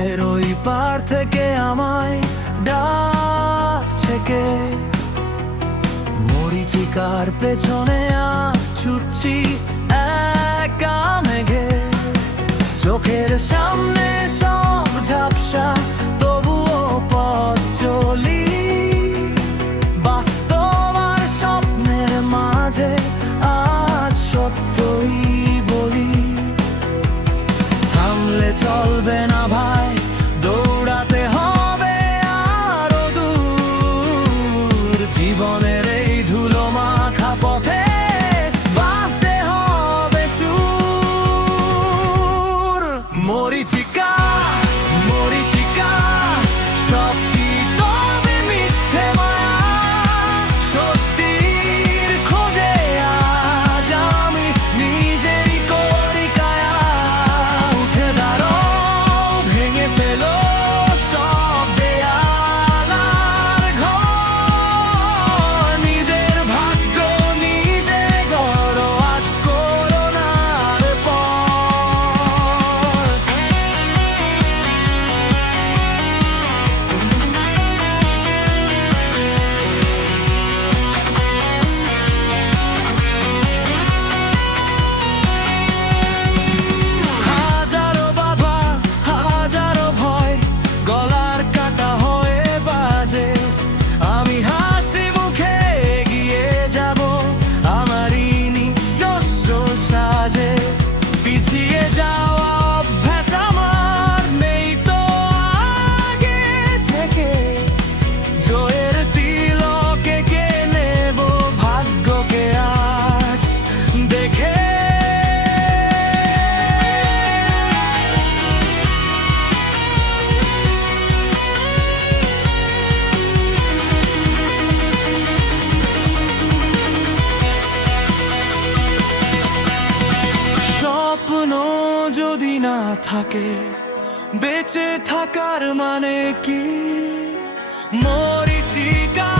নদীর ওই পার থেকে আমায় ডাকছে কে? মরীচিকার পেছনে আজ ছুটছি একা মেঘে, চোখের সামনে সব ঝাপসা, তবুও পথ চলি। বাস্তব আর স্বপ্নের মাঝে আজ সত্যই বলি, থামলে চলবে না ভাই, দৌড়াতে হবে আরো দূর। জীবনের এই ধুলো মাখা পথে বাঁচতে হবে সুর। মরীচিকা, মরীচিকা, সব কি তবে মিথ্যে মায়া? সত্যির খোঁজে আজ আমি নিজেরই করি কায়া। উঠে দাঁড়ো, ভেঙে ফেলো সব দেয়াল আর ঘর। নিজের ভাগ্য নিজে গড়ো, আজ করোনার পর। হাজারো বাধা, হাজারো ভয়, গলার কাটা হয়ে বাজে। আমি হাসি মুখে এগিয়ে যাব আমারই নিজস্ব সাজে। পিছিয়ে যাওয়া অভ্যাস আমার নেই তো আগে থেকে। জয়ের তিলকে কে নেব ভাগ্যকে আজ দেখে। স্বপ্ন যদি না থাকে, বেঁচে থাকার মানে কি? মরীচিকা